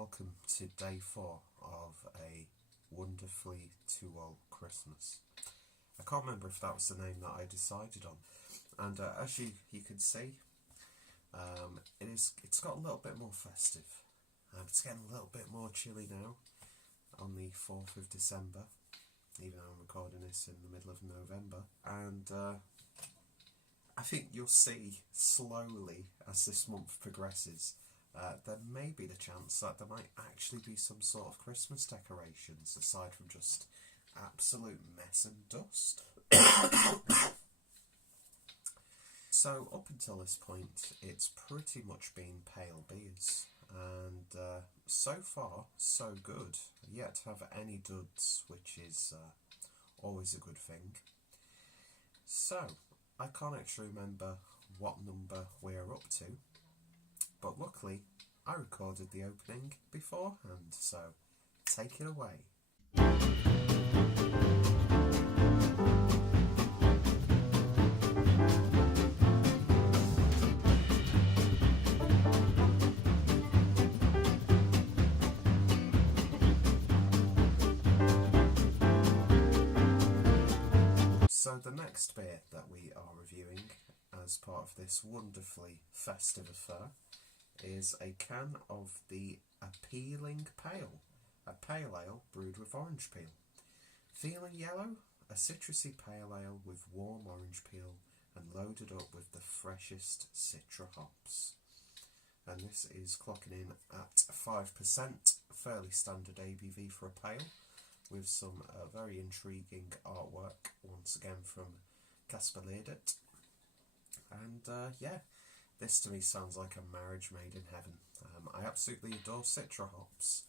welcome to day 4 of a wonderfully too old Christmas. I can't remember if that was the name that I decided on, and as you can see, it's got a little bit more festive. It's getting a little bit more chilly now on the 4th of December, even though I'm recording this in the middle of November, and I think you'll see slowly as this month progresses there may be the chance that there might actually be some sort of Christmas decorations aside from just absolute mess and dust. So up until this point it's pretty much been pale beers, and so far so good. Yet to have any duds, which is always a good thing. So I can't actually remember what number we're up to, but luckily I recorded the opening beforehand, so take it away. So the next beer that we are reviewing as part of this wonderfully festive affair is a can of the Appealing Pale, a pale ale brewed with orange peel. Feeling yellow? A citrusy pale ale with warm orange peel and loaded up with the freshest citra hops. And this is clocking in at 5%, fairly standard ABV for a pale, with some very intriguing artwork, once again from Kasper Ledet. And yeah, this to me sounds like a marriage made in heaven. I absolutely adore citra hops.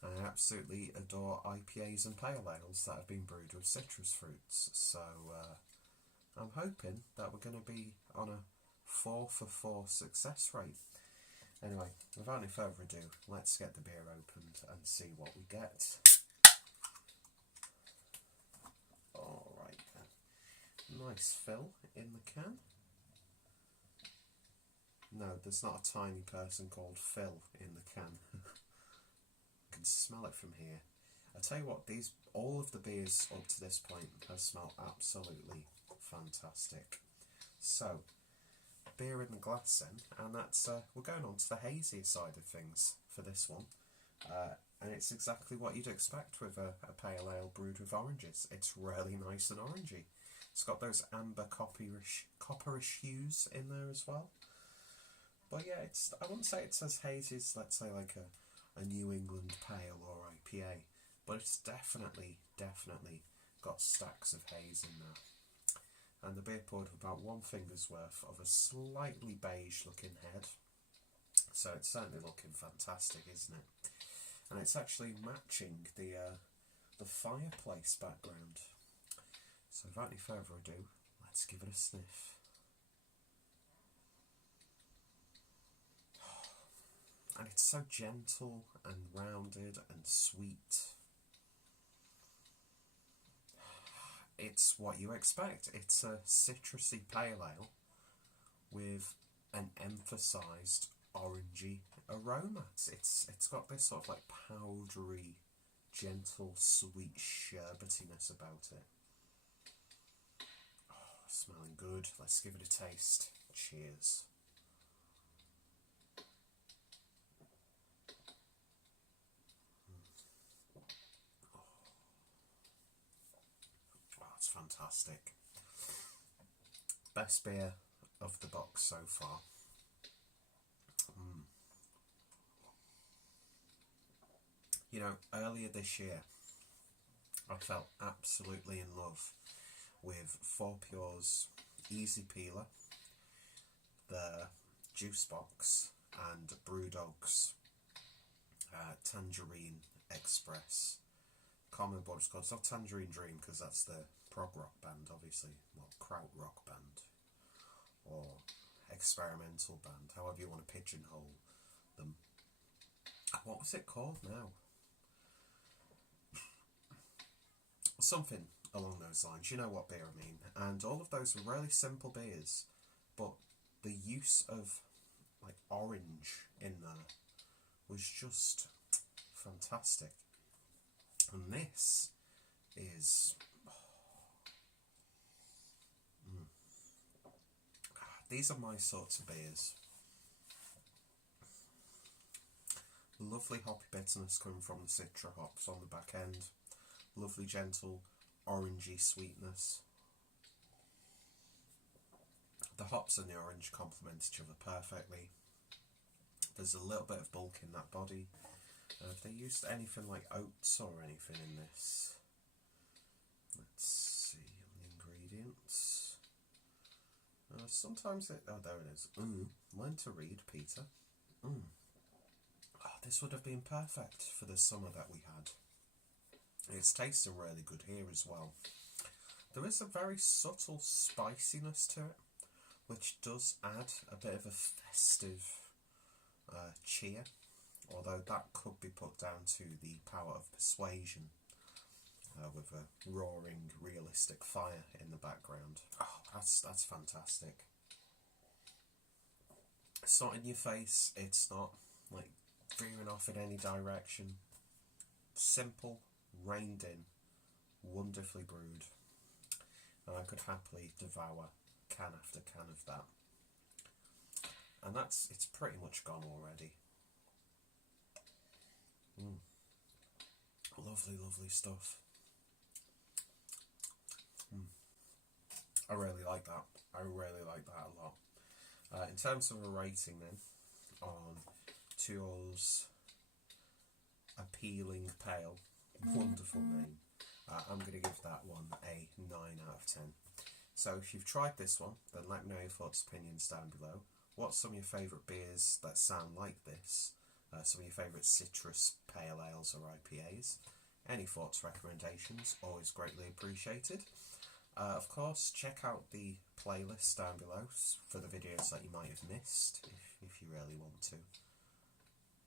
I absolutely adore IPAs and pale ales that have been brewed with citrus fruits. So I'm hoping that we're going to be on a 4 for 4 success rate. Anyway, without any further ado, let's get the beer opened and see what we get. Alright then. Nice fill in the can. No, there's not a tiny person called Phil in the can. I can smell it from here. I tell you what, all of the beers up to this point have smelled absolutely fantastic. So, beer in the glass then, and that's we're going on to the hazier side of things for this one. And it's exactly what you'd expect with a pale ale brewed with oranges. It's really nice and orangey. It's got those amber copperish hues in there as well. But yeah, I wouldn't say it's as hazy as, let's say, like a New England Pale or IPA, but it's definitely got stacks of haze in there. And the beer poured with about 1 finger's worth of a slightly beige looking head, so it's certainly looking fantastic, isn't it? And it's actually matching the fireplace background. So without any further ado, let's give it a sniff. And it's so gentle and rounded and sweet. It's what you expect. It's a citrusy pale ale with an emphasised orangey aroma. It's got this sort of like powdery, gentle, sweet sherbetiness about it. Oh, smelling good. Let's give it a taste. Cheers. It's fantastic. Best beer of the box so far. You know, earlier this year I felt absolutely in love with 4Pure's Easy Peeler, the Juice Box, and Brewdog's Tangerine Express. Can't remember what it's called. It's not Tangerine Dream because that's the prog rock band, obviously. Well, kraut rock band or experimental band, however you want to pigeonhole them. What was it called now? Something along those lines. You know what beer I mean. And all of those were really simple beers, but the use of like orange in there was just fantastic. And this is... These are my sorts of beers. Lovely hoppy bitterness coming from the citra hops on the back end. Lovely gentle orangey sweetness. The hops and the orange complement each other perfectly. There's a little bit of bulk in that body. Have they used anything like oats or anything in this? Let's see on the ingredients. Sometimes it... Oh, there it is. Learn to read, Peter. Oh, this would have been perfect for the summer that we had. It's tasting really good here as well. There is a very subtle spiciness to it, which does add a bit of a festive cheer, although that could be put down to the power of persuasion, with a roaring realistic fire in the background. Oh, that's fantastic. It's not in your face, it's not like veering off in any direction. Simple, reined in, wonderfully brewed, and I could happily devour can after can of that. And it's pretty much gone already. Lovely, lovely stuff. I really like that. I really like that a lot. In terms of a rating then, on Tuol's Appealing Pale, wonderful name, I'm going to give that one a 9 out of 10. So if you've tried this one, then let me know your thoughts and opinions down below. What's some of your favourite beers that sound like this? Some of your favourite citrus pale ales or IPAs? Any thoughts, recommendations, always greatly appreciated. Of course, check out the playlist down below for the videos that you might have missed, if you really want to.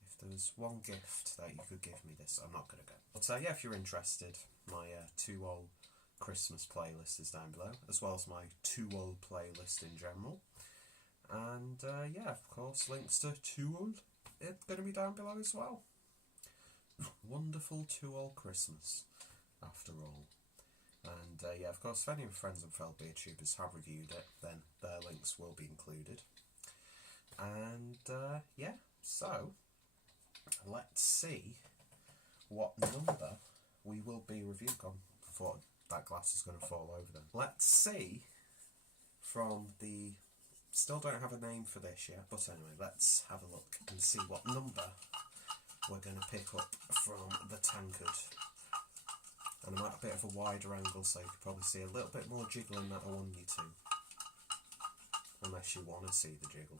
If there was one gift that you could give me this, I'm not going to go. But yeah, if you're interested, my Tuol Christmas playlist is down below, as well as my Tuol playlist in general. And yeah, of course, links to Tuol are going to be down below as well. Wonderful Tuol Christmas, after all. And yeah, of course, if any of my friends and fellow beer tubers have reviewed it, then their links will be included. And yeah, so let's see what number we will be reviewing on. Before that glass is going to fall over then. Let's see from the... Still don't have a name for this yet, but anyway, let's have a look and see what number we're going to pick up from the tankard. And I'm at a bit of a wider angle, so you can probably see a little bit more jiggling that I want you to. Unless you want to see the jiggle.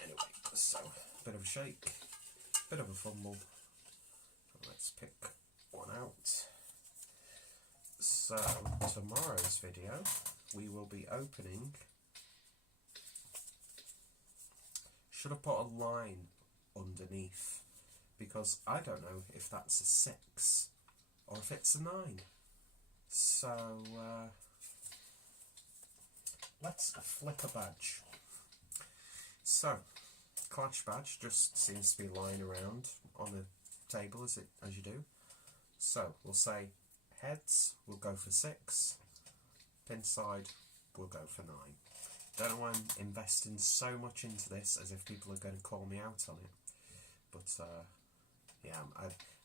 Anyway, so, bit of a shake, bit of a fumble. Let's pick one out. So, tomorrow's video, we will be opening... Should have put a line underneath, because I don't know if that's a 6 or if it's a 9. So let's flick a badge. So Clash badge just seems to be lying around on the table as you do. So we'll say heads, we'll go for 6. Pin side, we'll go for 9. Don't know why I'm investing so much into this, as if people are going to call me out on it. But yeah,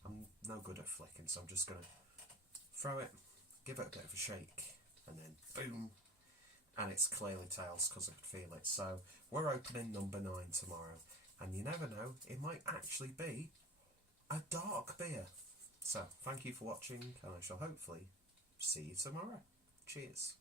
I'm no good at flicking, so I'm just going to throw it, give it a bit of a shake, and then boom, and it's clearly tails because I could feel it. So we're opening number 9 tomorrow, and you never know, it might actually be a dark beer. So thank you for watching, and I shall hopefully see you tomorrow. Cheers.